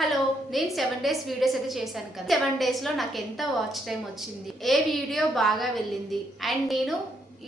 Hello, నేను 7 days videos అయితే చేశాను కదా. 7 డేస్లో నాకు ఎంత వాచ్ టైం వచ్చింది, ఏ వీడియో బాగా వెళ్ళింది, అండ్ నేను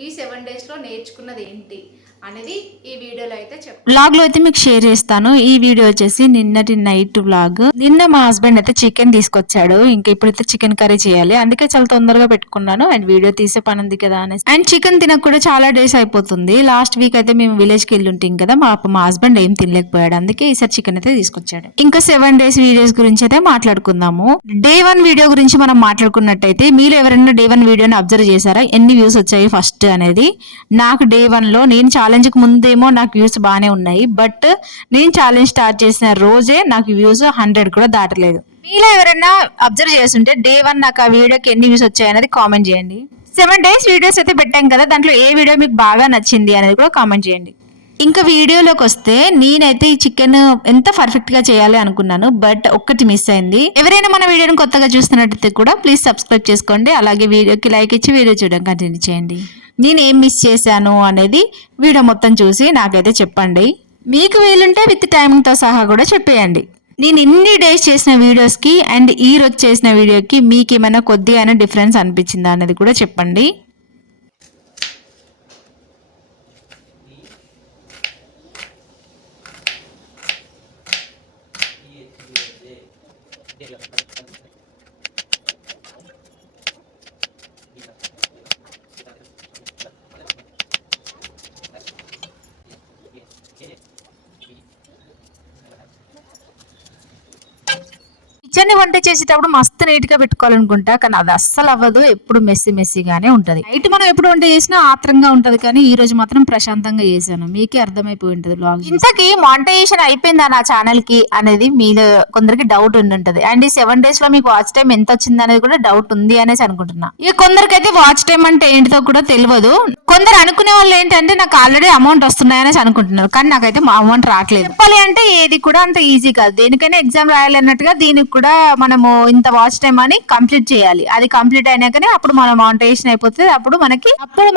ఈ 7 డేస్లో నేర్చుకున్నది ఏంటి అనేది ఈ వీడియోలో అయితే వ్లాగ్ లో అయితే మీకు షేర్ చేస్తాను. ఈ వీడియో వచ్చేసి నిన్నటి నైట్ వ్లాగ్. నిన్న మా హస్బెండ్ అయితే చికెన్ తీసుకొచ్చాడు. ఇంకా ఇప్పుడైతే చికెన్ కర్రీ చేయాలి, అందుకే చాలా తొందరగా పెట్టుకున్నాను. అండ్ వీడియో తీసే పని ఉంది కదా అనేసి. అండ్ చికెన్ తినక కూడా చాలా డేస్ అయిపోతుంది. లాస్ట్ వీక్ అయితే మేము విలేజ్ కి వెళ్ళి ఉంటాం కదా, మా హస్బెండ్ ఏం తినలేకపోయాడు, అందుకే ఈసారి చికెన్ అయితే తీసుకొచ్చాడు. ఇంకా 7 డేస్ వీడియోస్ గురించి అయితే మాట్లాడుకుందాము. డే 1 వీడియో గురించి మనం మాట్లాడుకున్నట్టయితే మీరు ఎవరైనా డే 1 వీడియోని అబ్జర్వ్ చేశారా, ఎన్ని వ్యూస్ వచ్చాయి ఫస్ట్ అనేది? నాకు డే 1 లో నేను ఛాలెంజ్ కి ముందేమో నాకు వ్యూస్ బాగానే ఉన్నాయి, బట్ నేను ఛాలెంజ్ స్టార్ట్ చేసిన రోజే నాకు వ్యూస్ 100 కూడా దాటలేదు. మీలో ఎవరైనా అబ్జర్వ్ చేస్తుంటే డే 1 నాకు ఆ వీడియోకి ఎన్ని వ్యూస్ వచ్చాయి అనేది కామెంట్ చేయండి. 7 డేస్ వీడియోస్ అయితే పెట్టాం కదా, దాంట్లో ఏ వీడియో మీకు బాగా నచ్చింది అనేది కూడా కామెంట్ చేయండి. ఇంకా వీడియోలోకి వస్తే నేనైతే ఈ చికెన్ ఎంత పర్ఫెక్ట్ గా చేయాలి అనుకున్నాను, బట్ ఒక్కటి మిస్ అయింది. ఎవరైనా మన వీడియోని కొత్తగా చూస్తున్నట్టయితే కూడా ప్లీజ్ సబ్స్క్రైబ్ చేసుకోండి, అలాగే వీడియోకి లైక్ ఇచ్చి వీడియో చూడడం కంటిన్యూ చేయండి. నేను ఏం మిస్ చేశాను అనేది వీడియో మొత్తం చూసి నాకైతే చెప్పండి. మీకు వీలుంటే విత్ టైమింగ్తో సహా కూడా చెప్పేయండి. నేను ఇన్ని డేస్ చేసిన వీడియోస్కి అండ్ ఈ రోజు చేసిన వీడియోకి మీకు ఏమైనా కొద్దిగా డిఫరెన్స్ అనిపించిందా అనేది కూడా చెప్పండి. కిచెన్ వంట చేసేటప్పుడు మస్తు నీట్ గా పెట్టుకోవాలనుకుంటా, కానీ అది అస్సలు అవ్వదు. ఎప్పుడు మెస్సీగానే ఉంటది. నైట్ మనం ఎప్పుడు వంట చేసినా ఆత్రంగా ఉంటది, కానీ ఈ రోజు మాత్రం ప్రశాంతంగా చేశాను. మీకే అర్థమైపోయి ఉంటది బ్లాగ్. ఇంతకీ మానిటైజేషన్ అయిపోయిందా నా ఛానల్ కి అనేది మీలో కొందరికి డౌట్ ఉంటది. అండ్ ఈ 7 డేస్ లో మీకు వాచ్ టైం ఎంత వచ్చింది అనేది కూడా డౌట్ ఉంది అనేసి అనుకుంటున్నా. ఇక కొందరికైతే వాచ్ టైం అంటే ఏంటిదో కూడా తెలియదు. కొందరు అనుకునే వాళ్ళు ఏంటంటే నాకు ఆల్రెడీ అమౌంట్ వస్తున్నాయనేసి అనుకుంటున్నారు, కానీ నాకైతే అమౌంట్ రావట్లేదు. చెప్పాలి అంటే ఏది కూడా అంత ఈజీ కాదు. దేనికైనా ఎగ్జామ్ రాయాలి అన్నట్టుగా దీనికి కూడా మనము ఇంత వాచ్ టైం అని కంప్లీట్ చేయాలి. అది కంప్లీట్ అయినాకనే అప్పుడు మనం మానిటైజేషన్ అయిపోతుంది. అప్పుడు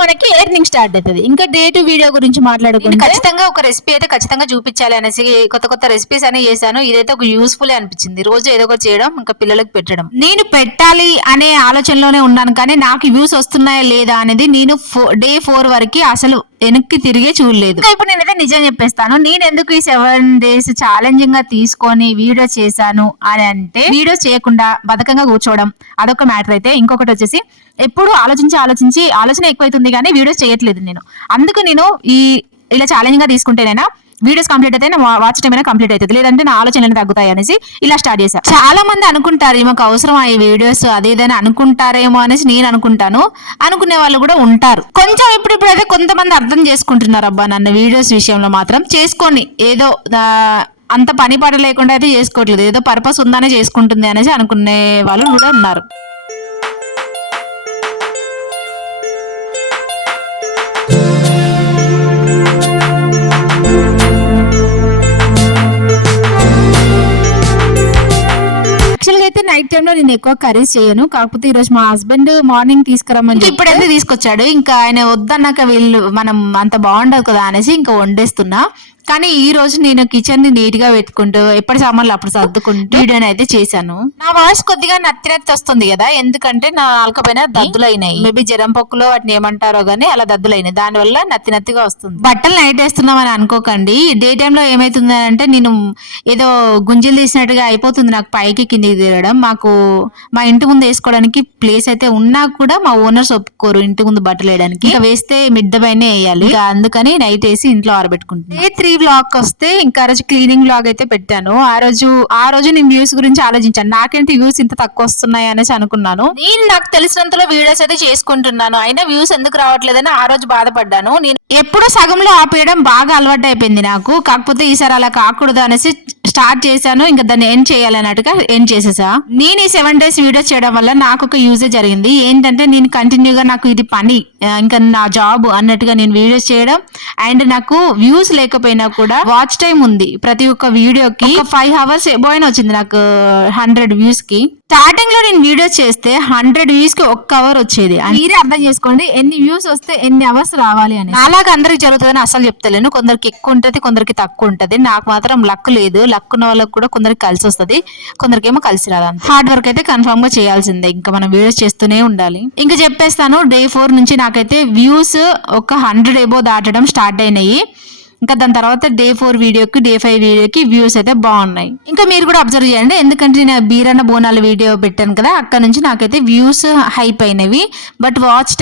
మనకి ఎర్నింగ్ స్టార్ట్ అవుతుంది. ఇంకా డే 2 వీడియో గురించి మాట్లాడుకుంటే ఖచ్చితంగా ఒక రెసిపీ అయితే ఖచ్చితంగా చూపించాలి అనేసి కొత్త రెసిపీస్ అని చేశాను. ఇదైతే ఒక యూస్ఫుల్ అనిపించింది. రోజు ఏదో ఒకటి చేయడం, ఇంకా పిల్లలకు పెట్టడం. నేను పెట్టాలి అనే ఆలోచనలోనే ఉన్నాను, కానీ నాకు వ్యూస్ వస్తున్నాయా లేదా అనేది నేను డే 4 వరకు అసలు వెనక్కి తిరిగే చూడలేదు. ఇప్పుడు నేనైతే నిజం చెప్పేస్తాను, నేను ఎందుకు ఈ 7 డేస్ ఛాలెంజింగ్ గా తీసుకొని వీడియో చేశాను అని అంటే, వీడియో చేయకుండా బద్ధకంగా కూర్చోవడం అదొక మ్యాటర్ అయితే, ఇంకొకటి వచ్చేసి ఎప్పుడు ఆలోచన ఎక్కువైతుంది కానీ వీడియోస్ చేయట్లేదు నేను. అందుకు నేను ఇలా ఛాలెంజింగ్ గా తీసుకుంటేనైనా వీడియోస్ కంప్లీట్ అయితే నా వాచ్ టైం అయినా కంప్లీట్ అవుతుంది, లేదంటే నా ఆలోచనలు తగ్గుతాయి అనేసి ఇలా స్టార్ట్ చేశాను. చాలా మంది అనుకుంటారు మాకు అవసరం ఈ వీడియోస్ అదేదైనా అనుకుంటారేమో అనేసి నేను అనుకుంటాను. అనుకునే వాళ్ళు కూడా ఉంటారు. కొంచెం ఇప్పుడైతే కొంతమంది అర్థం చేసుకుంటున్నారు. అబ్బా నన్ను వీడియోస్ విషయంలో మాత్రం చేసుకోండి, ఏదో అంత పని పాట లేకుండా అయితే చేసుకోవట్లేదు, ఏదో పర్పస్ ఉందనే చేసుకుంటుంది అనేసి అనుకునే వాళ్ళు కూడా ఉన్నారు. అయితే నైట్ టైంలో నేను ఎక్కువ కర్రీస్ చేయను, కాకపోతే ఈ రోజు మా హస్బెండ్ మార్నింగ్ తీసుకురమ్మని ఇప్పుడైతే తీసుకొచ్చాడు. ఇంకా ఆయన వద్దన్నాక వీళ్ళు మనం అంత బాగుండదు కదా అనేసి ఇంకా వండేస్తున్నా. కానీ ఈ రోజు నేను కిచెన్ ని నీట్ గా పెట్టుకుంటూ ఎప్పటి సామాన్లు అప్పుడు సర్దుకుంటూ వీడియోని అయితే చేశాను. నా వాయిస్ కొద్దిగా నత్తి వస్తుంది కదా, ఎందుకంటే నా నాలుకపైన దద్దులైనాయి. మేబీ జరం పొక్కులో వాటిని ఏమంటారో గానీ అలా దద్దులైనాయి, దాని వల్ల నత్తిగా వస్తుంది. బట్టలు నైట్ వేస్తున్నామని అనుకోకండి. డే టైంలో ఏమైతుంది అంటే నేను ఏదో గుంజీలు తీసినట్టుగా అయిపోతుంది నాకు పైకి కిందికి తిరగడం. మా ఇంటి ముందు వేసుకోవడానికి ప్లేస్ అయితే ఉన్నా కూడా మా ఓనర్స్ ఒప్పుకోరు ఇంటి ముందు బట్టలు వేయడానికి. ఇంకా వేస్తే మిద్దె పైన వేయాలి, అందుకని నైట్ వేసి ఇంట్లో ఆరబెట్టుకుంటున్నాను. డే 3 వ్లాగ్ వస్తే ఇంకా రోజు క్లీనింగ్ వ్లాగ్ అయితే పెట్టాను. ఆ రోజు నేను వ్యూస్ గురించి ఆలోచించాను. నాకేంటి వ్యూస్ ఇంత తక్కువ వస్తున్నాయి అనేసి అనుకున్నాను. నేను నాకు తెలిసినంతలో వీడియోస్ అయితే చేసుకుంటున్నాను, అయినా వ్యూస్ ఎందుకు రావట్లేదని ఆ రోజు బాధపడ్డాను. నేను ఎప్పుడో సగంలో ఆపేయడం బాగా అలవాటు అయిపోయింది నాకు. కాకపోతే ఈసారి అలా కాకూడదు అనేసి స్టార్ట్ చేశాను. ఇంకా దాన్ని ఎండ్ చేయాలన్నట్టుగా ఎండ్ చేసేసా. నేను ఈ 7 డేస్ వీడియోస్ చేయడం వల్ల నాకు ఒక యూజే జరిగింది. ఏంటంటే నేను కంటిన్యూగా నాకు ఇది పని, ఇంకా నా జాబ్ అన్నట్టుగా నేను వీడియోస్ చేయడం, అండ్ నాకు వ్యూస్ లేకపోయినా కూడా వాచ్ టైం ఉంది ప్రతి ఒక్క వీడియోకి. 5 hours ఎబోయిన వచ్చింది నాకు 100 వ్యూస్ కి. స్టార్టింగ్ లో నేను వీడియో చేస్తే 100 వ్యూస్ కి 1 అవర్ వచ్చేది. మీరే అర్థం చేసుకోండి ఎన్ని వ్యూస్ వస్తే ఎన్ని అవర్స్ రావాలి అని. అలాగే అందరికి జరుగుతుందని అసలు చెప్తలేను. కొందరికి ఎక్కువ ఉంటది, కొందరికి తక్కువ ఉంటది. నాకు మాత్రం లక్ లేదు. లక్ ఉన్న వాళ్ళకి కూడా కొందరికి కలిసి వస్తుంది, కొందరికేమో కలిసి రాదు. హార్డ్ వర్క్ అయితే కన్ఫర్మ్ గా చేయాల్సిందే. ఇంకా మనం వీడియోస్ చేస్తూనే ఉండాలి. ఇంకా చెప్పేస్తాను, డే 4 నుంచి నాకైతే వ్యూస్ ఒక 100 ఎబో దాటడం స్టార్ట్ అయినాయి. ఇంకా దాని తర్వాత డే 4 వీడియోకి డే 5 వీడియోకి వ్యూస్ అయితే బాగున్నాయి. ఇంకా మీరు కూడా అబ్జర్వ్ చేయండి, ఎందుకంటే నేను బీరన్న బోనాల వీడియో పెట్టాను కదా, అక్కడ నుంచి నాకైతే వ్యూస్ హైప్ అయినవి. బట్ వాచ్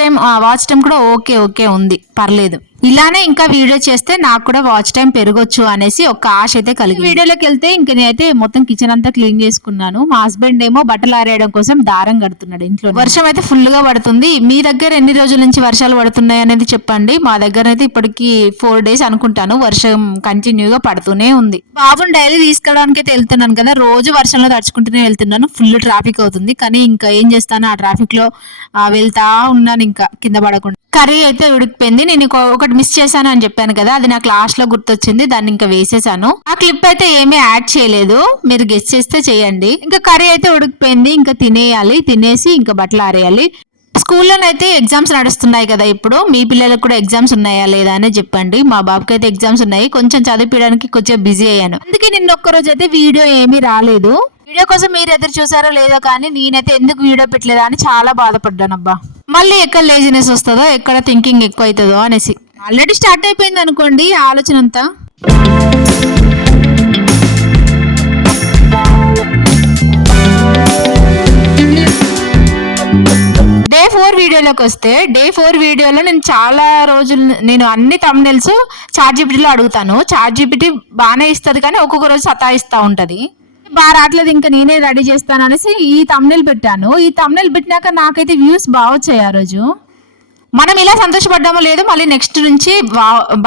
టైం కూడా ఓకే ఉంది, పర్లేదు. ఇలానే ఇంకా వీడియో చేస్తే నాకు కూడా వాచ్ టైం పెరగొచ్చు అనేసి ఒక ఆశ అయితే కలిగి వీడియోలోకి వెళ్తే ఇంక నేనైతే మొత్తం కిచెన్ అంతా క్లీన్ చేసుకున్నాను. మా హస్బెండ్ ఏమో బట్టలు ఆరేయడం కోసం దారం కడుతున్నాడు ఇంట్లో. వర్షం అయితే ఫుల్ గా పడుతుంది. మీ దగ్గర ఎన్ని రోజుల నుంచి వర్షాలు పడుతున్నాయి అనేది చెప్పండి. మా దగ్గర అయితే ఇప్పటికి 4 days అనుకుంటాను వర్షం కంటిన్యూగా పడుతూనే ఉంది. బాబుని డైలీ తీసుకెళ్ళడానికి అయితే వెళ్తున్నాను కదా, రోజు వర్షంలో తడుచుకుంటూనే వెళ్తున్నాను. ఫుల్ ట్రాఫిక్ అవుతుంది, కానీ ఇంకా ఏం చేస్తాను, ఆ ట్రాఫిక్ లో వెళ్తా ఉన్నాను ఇంకా కింద పడకుండా. కర్రీ అయితే ఉడికిపోయింది. నేను ఒకటి మిస్ చేశాను అని చెప్పాను కదా, అది నాకు లాస్ట్ లో గుర్తొచ్చింది, దాన్ని ఇంకా వేసేసాను. ఆ క్లిప్ అయితే ఏమీ యాడ్ చేయలేదు, మీరు గెస్ చేస్తే చేయండి. ఇంకా కర్రీ అయితే ఉడికిపోయింది, ఇంకా తినేయాలి. తినేసి ఇంకా బట్టలు ఆరేయాలి. స్కూల్లోనైతే ఎగ్జామ్స్ నడుస్తున్నాయి కదా ఇప్పుడు, మీ పిల్లలకు కూడా ఎగ్జామ్స్ ఉన్నాయా లేదా అని చెప్పండి. మా బాబుకి అయితే ఎగ్జామ్స్ ఉన్నాయి, కొంచెం చదివించడానికి కొంచెం బిజీ అయ్యాను. అందుకే నిన్న ఒక్కరోజు అయితే వీడియో ఏమీ రాలేదు. వీడియో కోసం మీరు ఎదురు చూసారో లేదో కానీ నేనైతే ఎందుకు వీడియో పెట్టలేదా అని చాలా బాధపడ్డాను. అబ్బా, మళ్ళీ ఎక్కడ లేజినెస్ వస్తుందో, ఎక్కడ థింకింగ్ ఎక్కువ అవుతుందో అనేసి. ఆల్రెడీ స్టార్ట్ అయిపోయింది అనుకోండి ఆలోచన అంతా. డే 4 వీడియోలోకి వస్తే, డే 4 వీడియోలో నేను చాలా రోజులు నేను అన్ని థంబ్నెయిల్స్ చాట్‌జీపీటీలో అడుగుతాను. చాట్‌జీపీటీ బాగానే ఇస్తుంది, కానీ ఒక్కొక్క రోజు సతాయిస్తూ ఉంటుంది. బాగా రావట్లేదు, ఇంకా నేనే రెడీ చేస్తాను అనేసి ఈ థంబ్నెయిల్ పెట్టాను. ఈ థంబ్నెయిల్ పెట్టినాక నాకైతే వ్యూస్ బాగా వచ్చాయి ఆ రోజు. మనం ఇలా సంతోషపడ్డామో లేదో, మళ్ళీ నెక్స్ట్ నుంచి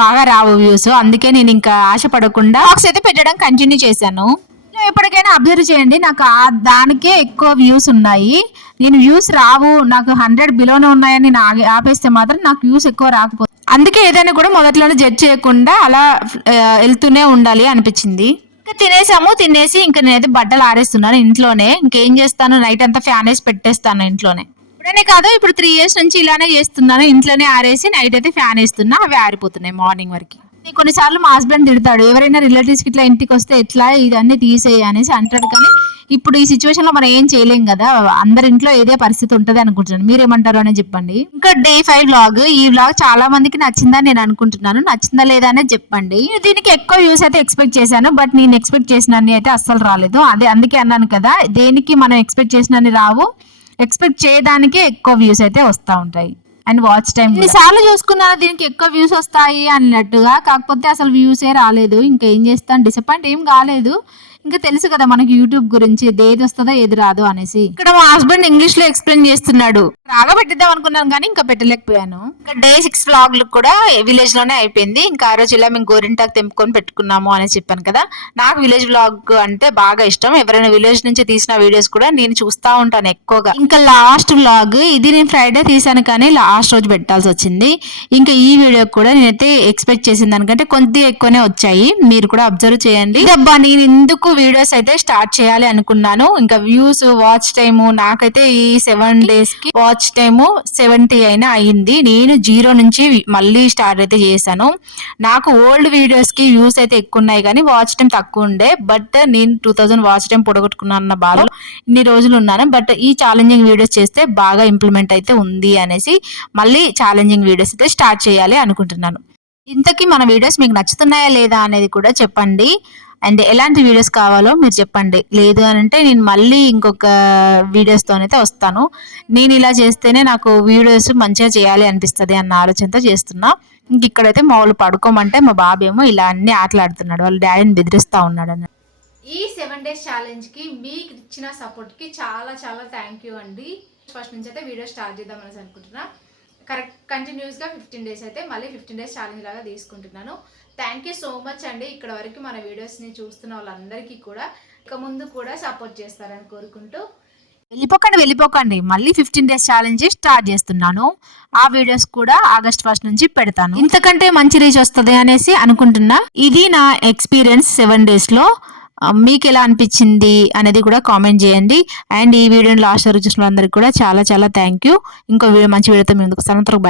బాగా రావు వ్యూస్. అందుకే నేను ఇంకా ఆశపడకుండా బాక్స్ అయితే పెట్టడం కంటిన్యూ చేశాను. ఎప్పటికైనా అబ్జర్వ్ చేయండి, నాకు దానికే ఎక్కువ వ్యూస్ ఉన్నాయి. నేను వ్యూస్ రావు, నాకు 100 బిలోనే ఉన్నాయని నేను ఆపేస్తే మాత్రం నాకు వ్యూస్ ఎక్కువ రాకపోతుంది. అందుకే ఏదైనా కూడా మొదట్లోనే జడ్జ్ చేయకుండా అలా వెళ్తూనే ఉండాలి అనిపించింది. ఇంకా తినేసి ఇంకా నేనైతే బట్టలు ఆరేస్తున్నాను ఇంట్లోనే. ఇంకేం చేస్తాను, నైట్ అంతా ఫ్యాన్ వేసి పెట్టేస్తాను ఇంట్లోనే. ఇప్పుడనే కాదు, ఇప్పుడు 3 years నుంచి ఇలానే చేస్తున్నాను. ఇంట్లోనే ఆరేసి నైట్ అయితే ఫ్యాన్ వేస్తున్నా, అవి ఆరిపోతున్నాయి మార్నింగ్ వరకు. కొన్నిసార్లు మా హస్బెండ్ తిడతాడు, ఎవరైనా రిలేటివ్స్ కి ఇట్లా ఇంటికి వస్తే ఎట్లా ఇదన్నీ తీసేయి అనేసి అంటాడు. కానీ ఇప్పుడు ఈ సిచ్యువేషన్ లో మనం ఏం చేయలేం కదా, అందరి ఇంట్లో ఏదే పరిస్థితి ఉంటది అనుకుంటున్నాను. మీరేమంటారు అని చెప్పండి. ఇంకా డే 5 వ్లాగ్, ఈ వ్లాగ్ చాలా మందికి నచ్చిందని నేను అనుకుంటున్నాను. నచ్చిందా లేదా అనేది చెప్పండి. దీనికి ఎక్కువ వ్యూస్ అయితే ఎక్స్పెక్ట్ చేశాను, బట్ నేను ఎక్స్పెక్ట్ చేసినన్ని అయితే అస్సలు రాలేదు. అందుకే అన్నాను కదా, దేనికి మనం ఎక్స్పెక్ట్ చేసినన్ని రావు, ఎక్స్పెక్ట్ చేయడానికే ఎక్కువ వ్యూస్ అయితే వస్తూ ఉంటాయి. అండ్ వాచ్ టైం ఎన్నిసార్లు చూసుకున్నాను దీనికి ఎక్కువ వ్యూస్ వస్తాయి అన్నట్టుగా, కాకపోతే అసలు వ్యూసే రాలేదు. ఇంకా ఏం చేస్తాను, డిసప్పాయింట్ ఏం కాలేదు. ఇంకా తెలుసు కదా మనకి యూట్యూబ్ గురించి, ఏది వస్తుందో ఏది రాదు అనేసి. ఇక్కడ మా హస్బెండ్ ఇంగ్లీష్ లో ఎక్స్ప్లెయిన్ చేస్తున్నాడు. రాగా పెట్టిద్దాం అనుకున్నాను కానీ ఇంకా పెట్టలేకపోయాను. ఇంకా డే 6 వ్లాగ్ కూడా విలేజ్ లోనే అయిపోయింది. ఇంకా ఆ రోజు ఇలా మేము గోరింటాకు తెంపుకొని పెట్టుకున్నాము అని చెప్పాను కదా. నాకు విలేజ్ వ్లాగ్ అంటే బాగా ఇష్టం. ఎవరైనా విలేజ్ నుంచి తీసిన వీడియోస్ కూడా నేను చూస్తూ ఉంటాను ఎక్కువగా. ఇంకా లాస్ట్ వ్లాగ్ ఇది, నేను ఫ్రైడే తీసాను కానీ లాస్ట్ రోజు పెట్టాల్సి వచ్చింది. ఇంకా ఈ వీడియో కూడా నేనైతే ఎక్స్పెక్ట్ చేసిన దానికంటే కొద్దిగా ఎక్కువనే వచ్చాయి. మీరు కూడా అబ్జర్వ్ చేయండి. అబ్బా, నేను ఎందుకు వీడియోస్ అయితే స్టార్ట్ చేయాలి అనుకున్నాను. ఇంకా వ్యూస్, వాచ్ టైము నాకైతే ఈ 7 days కి వాచ్ టైము 70 అయినా అయ్యింది. నేను 0 నుంచి మళ్ళీ స్టార్ట్ అయితే చేశాను. నాకు ఓల్డ్ వీడియోస్ కి వ్యూస్ అయితే ఎక్కువ ఉన్నాయి కానీ వాచ్ టైం తక్కువ ఉండే. బట్ నేను 2000 వాచ్ టైం పొడగొట్టుకున్నాను అన్న బాధలో ఇన్ని రోజులు ఉన్నాను. బట్ ఈ ఛాలెంజింగ్ వీడియోస్ చేస్తే బాగా ఇంప్లిమెంట్ అయితే ఉంది అనేసి మళ్ళీ ఛాలెంజింగ్ వీడియోస్ అయితే స్టార్ట్ చేయాలి అనుకుంటున్నాను. ఇంతకీ మన వీడియోస్ మీకు నచ్చుతున్నాయా లేదా అనేది కూడా చెప్పండి. అండ్ ఎలాంటి వీడియోస్ కావాలో మీరు చెప్పండి. లేదు అని అంటే నేను మళ్ళీ ఇంకొక వీడియోస్తోనైతే వస్తాను. నేను ఇలా చేస్తేనే నాకు వీడియోస్ మంచిగా చేయాలి అనిపిస్తుంది అన్న ఆలోచనతో చేస్తున్నా. ఇంక ఇక్కడైతే మా వాళ్ళు పడుకోమంటే మా బాబు ఏమో ఇలా అన్ని ఆటలాడుతున్నాడు, వాళ్ళ డాడీని బెదిరిస్తూ ఉన్నాడు అన్న. ఈ 7 days ఛాలెంజ్కి మీకు ఇచ్చిన సపోర్ట్కి చాలా చాలా థ్యాంక్ యూ అండి. ఫస్ట్ నుంచి అయితే వీడియో స్టార్ట్ చేద్దామని అనుకుంటున్నా. కంటిన్యూస్గా 15 days అయితే మళ్ళీ 15 days ఛాలెంజ్ లాగా తీసుకుంటున్నాను. థ్యాంక్ యూ సో మచ్ అండి. ఇక్కడ వరకు మన వీడియోస్ని చూస్తున్న వాళ్ళందరికీ కూడా ఇక ముందు కూడా సపోర్ట్ చేస్తారని కోరుకుంటూ, వెళ్ళిపోకండి మళ్ళీ 15 days ఛాలెంజ్ స్టార్ట్ చేస్తున్నాను. ఆ వీడియోస్ కూడా August 1 నుంచి పెడతాను. ఇంతకంటే మంచి రీచ్ వస్తుంది అనేసి అనుకుంటున్నా. ఇది నా ఎక్స్పీరియన్స్ 7 days లో. మీకు ఎలా అనిపించింది అనేది కూడా కామెంట్ చేయండి. అండ్ ఈ వీడియోని లాస్ట్ వరకు చూసిన అందరికి కూడా చాలా చాలా థ్యాంక్ యూ. ఇంకో మంచి వీడియోతో ముందుకు వస్తాను. బాయ్.